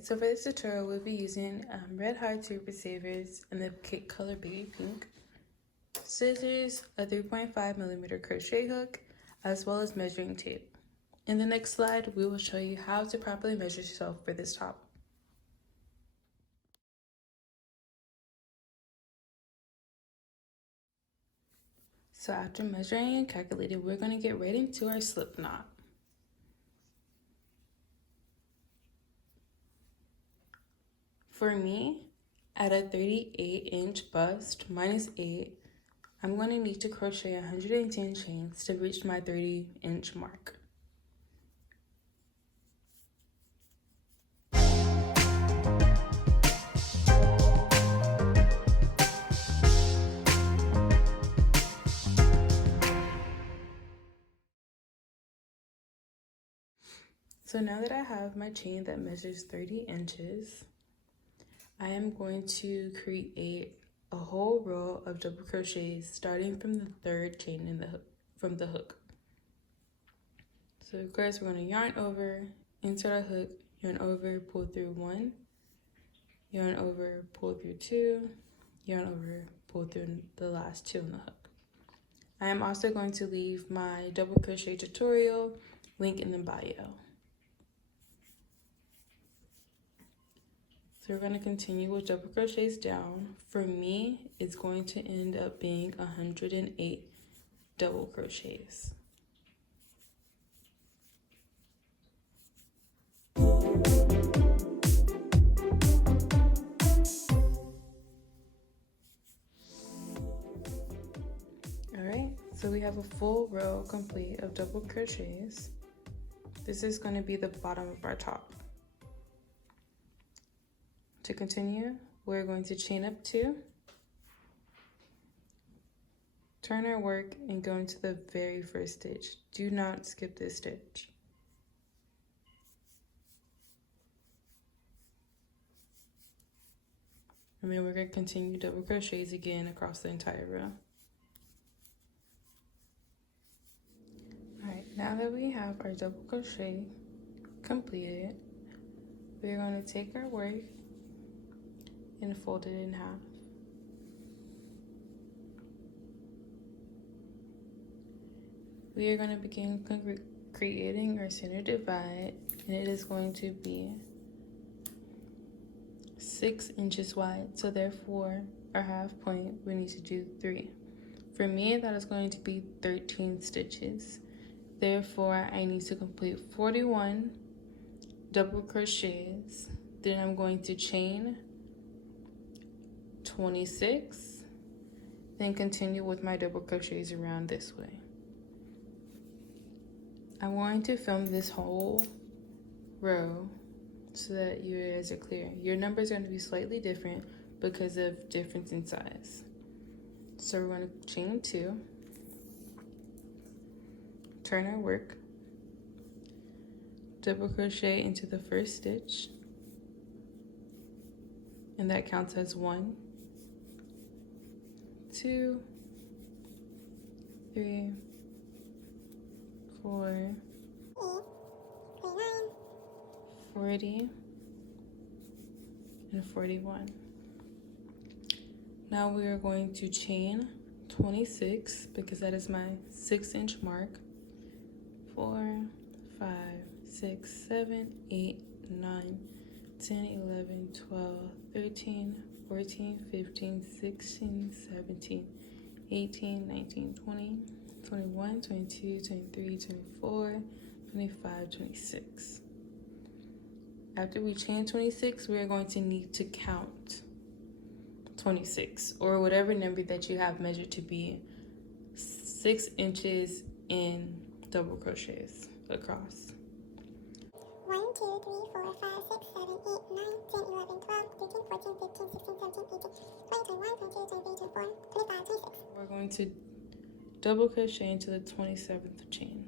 So for this tutorial, we'll be using red heart super savers and the kit color baby pink, scissors, a 3.5mm crochet hook, as well as measuring tape. In the next slide, we will show you how to properly measure yourself for this top. So after measuring and calculating, we're going to get right into our slip knot. For me, at a 38-inch bust minus 8, I'm going to need to crochet 110 chains to reach my 30-inch mark. So now that I have my chain that measures 30 inches, I am going to create a whole row of double crochets starting from the third chain in the hook, from the hook. So of course we're going to yarn over, insert our hook, yarn over, pull through 1, yarn over, pull through 2, yarn over, pull through the last 2 in the hook. I am also going to leave my double crochet tutorial link in the bio. So we're going to continue with double crochets down. For me, it's going to end up being 108 double crochets. Alright, so we have a full row complete of double crochets. This is going to be the bottom of our top. To continue, we're going to chain up 2, turn our work, and go into the very first stitch. Do not skip this stitch. And then we're going to continue double crochets again across the entire row. Alright, now that we have our double crochet completed, we're going to take our work and fold it in half. We are going to begin creating our center divide, and it is going to be 6 inches wide. So therefore, our half point, we need to do 3. For me, that is going to be 13 stitches. Therefore, I need to complete 41 double crochets. Then I'm going to chain 26, then continue with my double crochets around this way. I'm going to film this whole row so that you guys are clear. Your number is going to be slightly different because of difference in size. So we're going to chain 2, turn our work, double crochet into the first stitch, and that counts as 1, 2, 3, 4, 40, and 41. Now we are going to chain 26 because that is my 6-inch mark. 4, 5, 6, 7, 8, 9, 10, 11, 12, 13, 14, 15, 16, 17, 18, 19, 20, 21, 22, 23, 24, 25, 26. After we chain 26, we are going to need to count 26, or whatever number that you have measured to be 6 inches in double crochets across. 1, 2, 3, 4, 5, 6, 7, 8, 9, 10, 11, 12, 13, 14, 15, 16, 17, 18, 20, 21, 22, 23, 24, 25, 26. We're going to double crochet into the 27th chain.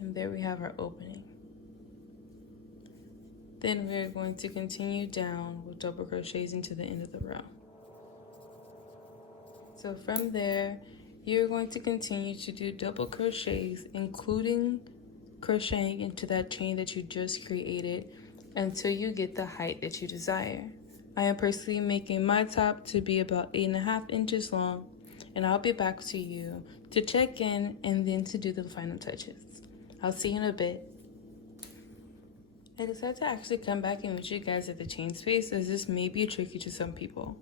And there we have our opening. Then we're going to continue down with double crochets into the end of the row. So from there, you're going to continue to do double crochets, including crocheting into that chain that you just created, until you get the height that you desire. I am personally making my top to be about 8.5 inches long, and I'll be back to you to check in and then to do the final touches. I'll see you in a bit. I decided to actually come back and meet you guys at the chain space, as this may be tricky to some people.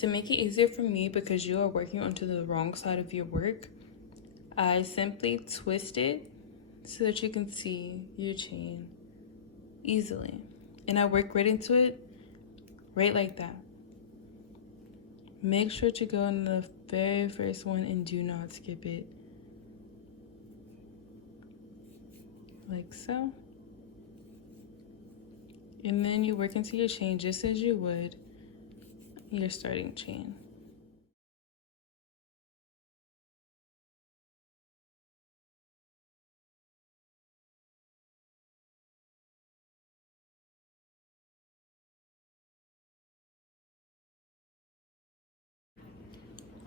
To make it easier for me, because you are working onto the wrong side of your work, I simply twist it so that you can see your chain easily. And I work right into it, right like that. Make sure to go in the very first one and do not skip it. Like so. And then you work into your chain just as you would your starting chain.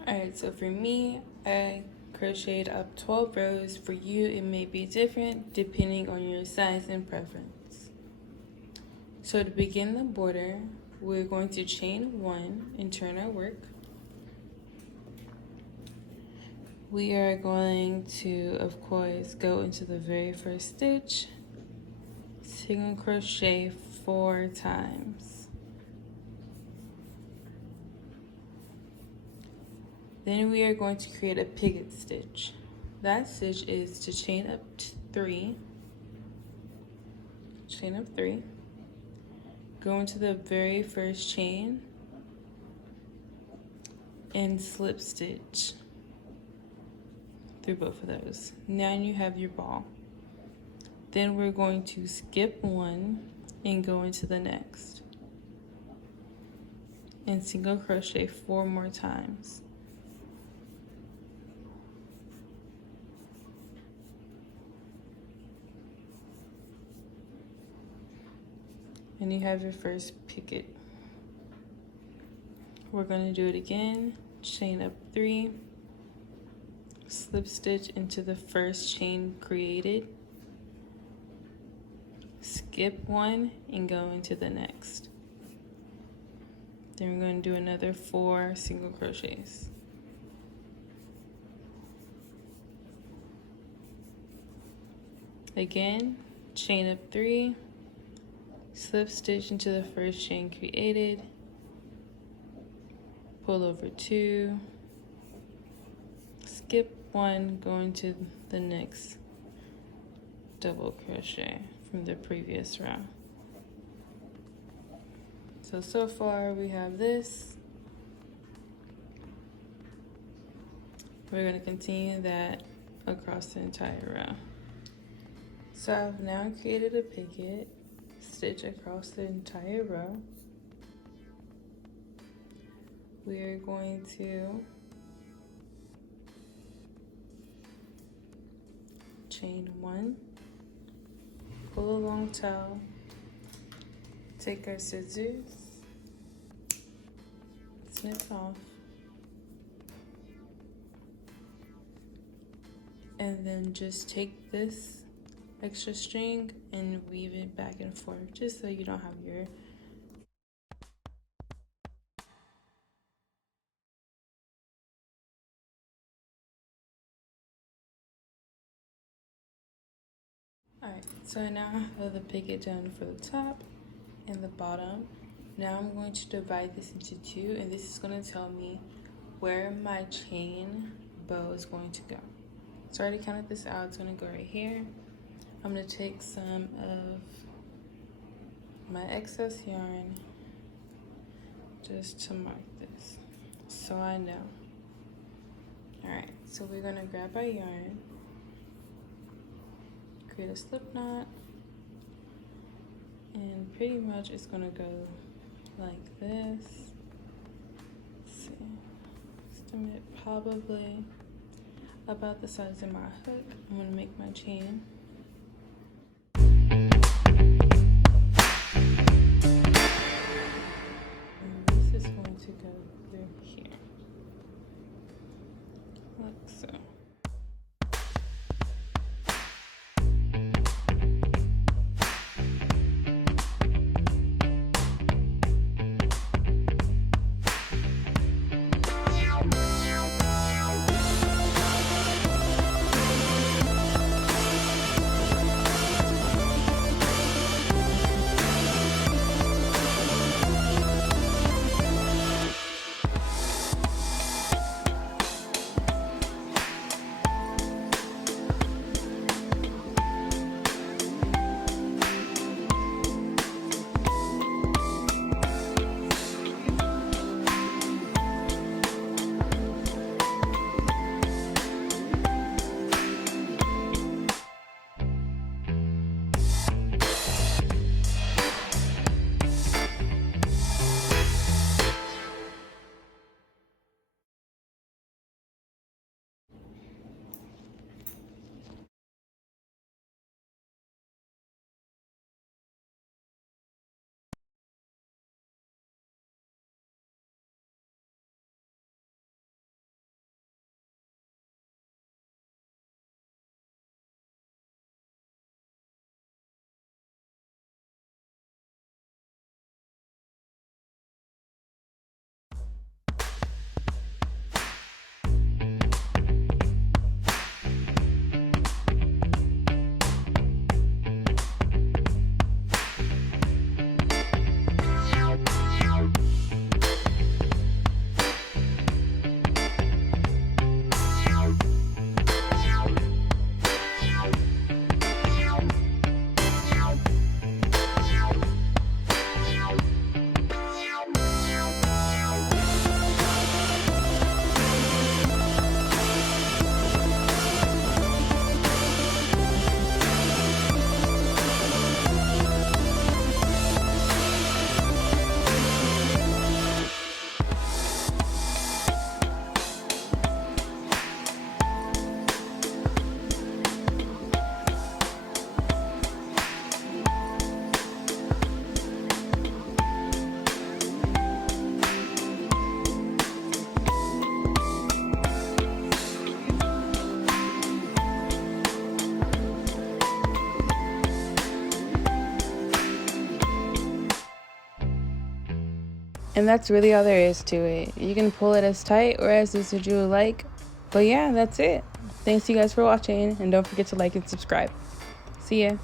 Alright, so for me, I crocheted up 12 rows. For you, it may be different depending on your size and preference. So to begin the border, we're going to chain 1 and turn our work. We are going to, of course, go into the very first stitch, single crochet 4 times. Then we are going to create a pivot stitch. That stitch is to chain up 3, chain up 3, go into the very first chain, and slip stitch through both of those. Now you have your ball. Then we're going to skip 1 and go into the next, and single crochet 4 more times. And you have your first picket. We're going to do it again. Chain up 3, slip stitch into the first chain created, skip 1 and go into the next. Then we're going to do another 4 single crochets. Again, chain up 3, slip stitch into the first chain created, pull over 2, skip 1, go into the next double crochet from the previous row. So far we have this. We're going to continue that across the entire row. So I've now created a picket, stitch across the entire row. We are going to chain 1, pull a long tail, take our scissors, snip off, and then just take this extra string and weave it back and forth, just so you don't have your Alright, so I now have the picket done for the top and the bottom. Now I'm going to divide this into 2, and this is going to tell me where my chain bow is going to go. So I already counted this out. It's going to go right here. I'm going to take some of my excess yarn just to mark this, so I know. Alright, so we're going to grab our yarn, create a slip knot, and pretty much it's going to go like this. Let's see, estimate probably about the size of my hook. I'm going to make my chain. And this is going to go through here. And that's really all there is to it. You can pull it as tight or as loose as you would like. But yeah, that's it. Thanks you guys for watching, and don't forget to like and subscribe. See ya.